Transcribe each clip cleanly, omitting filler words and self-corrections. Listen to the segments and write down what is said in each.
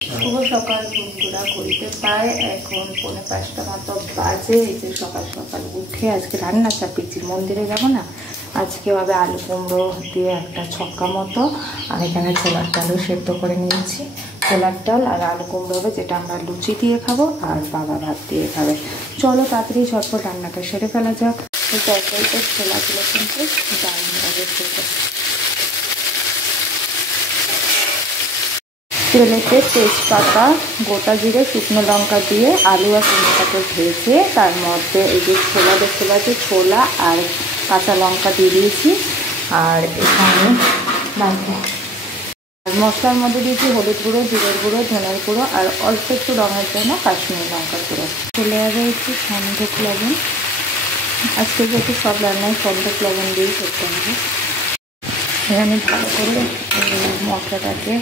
শুভ সকাল বন্ধুরা, ঘড়িতে প্রায় এখন 4:45 মতো বাজে। এই যে সকাল সকাল উঠে আজকে রান্না চাপিয়েছি, মন্দিরে যাবো না। আজকে হবে আলু কুমড়ো দিয়ে একটা ছক্কা মতো, আর এখানে ছোলার ডালও সেদ্ধ করে নিয়েছি। ছোলার ডাল আর আলু কুমড়ো হবে, যেটা আমরা লুচি দিয়ে খাবো আর বাবা ভাত দিয়ে খাবে। চলো তাড়াতাড়ি ঝটপট রান্নাটা সেরে ফেলা যাক। এই তরকারিতে ছোলাগুলো কিন্তু দারুণ লাগে খেতে। তেলেতে তেজপাতা, গোটা জিরে, শুকনো লঙ্কা দিয়ে আলু আর কুমড়োটাকে ভেজে তার মধ্যে এই যে ছোলা দেখতে পাচ্ছি, ছোলা আর কাঁচা লঙ্কা দিয়ে দিয়েছি। আর এখানে মশলার মধ্যে দিয়েছি হলুদ গুঁড়ো, জিরের গুঁড়ো, ধনের গুঁড়ো আর অল্প একটু রঙের জন্য কাশ্মীরি লঙ্কার গুঁড়ো। চলে যাবে একটু সন্ধক লবণ। আজকে যেহেতু সব রান্নায় সন্ধক লবণ দিয়েই করতে হবে। এখানে ভালো করে মশলাটাকে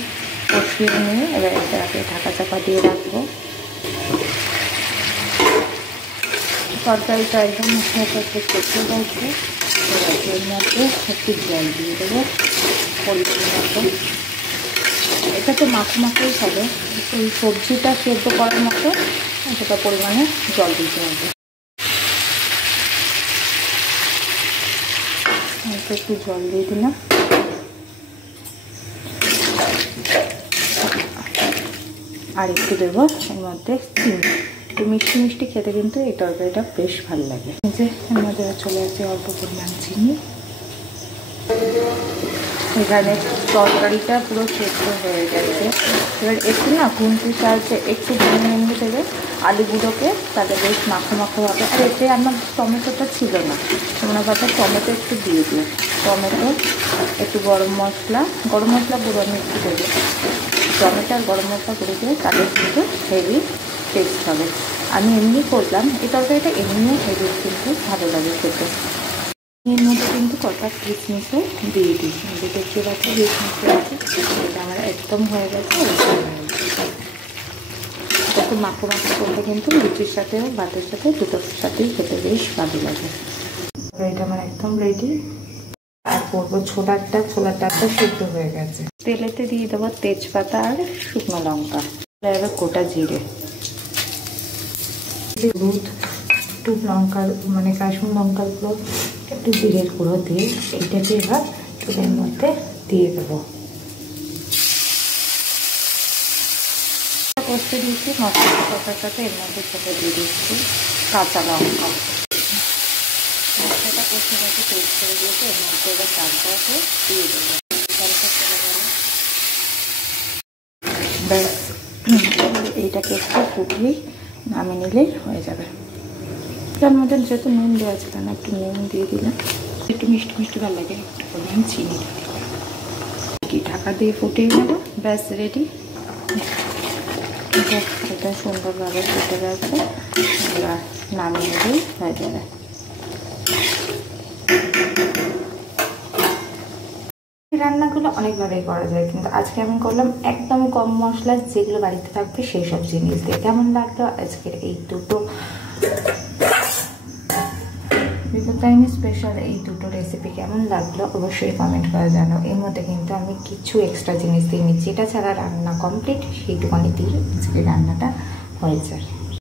কষিয়ে নিয়ে এবার এটাকে ঢাকা চাপা দিয়ে রাখবো। তরকারিটা একদম মশলাটা একটু কষে রাখবো। এর মধ্যে একটু জল দিয়ে দেবো পরিমাণ মতো। এটা তো মাখো মাখোই হবে, ওই সবজিটা সেদ্ধ করার মতো সেটা পরিমাণে জল দিতে হবে। একটু জল দিয়ে দিলাম। আর একটু দেবো এর মধ্যে চিনি। একটু মিষ্টি মিষ্টি খেতে কিন্তু এই তরকারিটা বেশ ভালো লাগে। যে এর মধ্যে চলে আসছে অল্প পরিমাণ চিনি। এখানে তরকারিটা পুরো সেদ্ধ হয়ে গেছে। এবার একটু না খুন্তির সাহায্যে একটু ভেঙে দেবে আলুগুলোকে, তাহলে বেশ মাখো মাখো হবে। আর এতে আমার টমেটোটা ছিল না, তোমরা পাতা টমেটো একটু দিয়ে দিও। টমেটো, একটু গরম মশলা গুঁড়ো আমি একটু দেবো। টমেটো আর গরম মশলা করে দিয়ে তাদের কিন্তু হেভি টেস্ট হবে। আমি এমনি করলাম, এই তরকারিটা এমনিও হেভি কিন্তু ভালো লাগে খেতে। এর মধ্যে কিন্তু কটা কিশমিশও দিয়ে দিই, দেখতে পাচ্ছি কিশমিশও আছে। এটা আমার একদম হয়ে গেছে। এটা তো মাখো মাখো করলে কিন্তু লুচির সাথেও ভাতের সাথে দুটোর সাথেই খেতে বেশ ভালো লাগে। এটা আমার একদম রেডি। আর করবো ছোলার ডালটা সিদ্ধ হয়ে গেছে। তেলেতে দিয়ে দেবো তেজপাতা আর শুকনো লঙ্কা, এবার গোটা জিরে, হলুদ, একটু লঙ্কার মানে কাশ্মীর লঙ্কার গুঁড়ো, একটু জিরের গুঁড়ো দিয়ে এইটাকে এবার তেলের মধ্যে দিয়ে দেবো। কষতে দিয়েছি মশলা কষার সাথে এর মধ্যে ছোটো দিয়ে দিচ্ছি কাঁচা লঙ্কা। মশলাটা কষে গেছে, পেস্ট করে দিয়েছি। এর মধ্যে এবার ডালটাকে দিয়ে দেবো। ডালটা চলে গেল। ব্যাস, এইটাকে একটু ফুটিয়েই নামিয়ে নিলেই হয়ে যাবে। তার মধ্যে যেহেতু নুন দেওয়া ছিল না, একটু নুন দিয়ে দিলাম। একটু মিষ্টি মিষ্টি ভালো লাগে, একটু পরিমাণ চিনি কি ঢাকা দিয়ে ফুটিয়ে নেব। ব্যাস রেডি। এটা সুন্দরভাবে ফুটে গেছে, এবার নামিয়ে নিলেই হয়ে যাবে। রান্নাগুলো অনেকভাবেই করা যায়, কিন্তু আজকে আমি করলাম একদমই কম মশলা, যেগুলো বাড়িতে থাকবে সেই সব জিনিস দিয়ে। কেমন লাগলো আজকের এই দুটো টাইমে স্পেশাল এই দুটো রেসিপি কেমন লাগলো অবশ্যই কমেন্ট করে জানাও। এর মধ্যে কিন্তু আমি কিছু এক্সট্রা জিনিস দিইনি, যেটা ছাড়া রান্না কমপ্লিট সেইটুকানি দিয়ে আজকে রান্নাটা হয়েছে।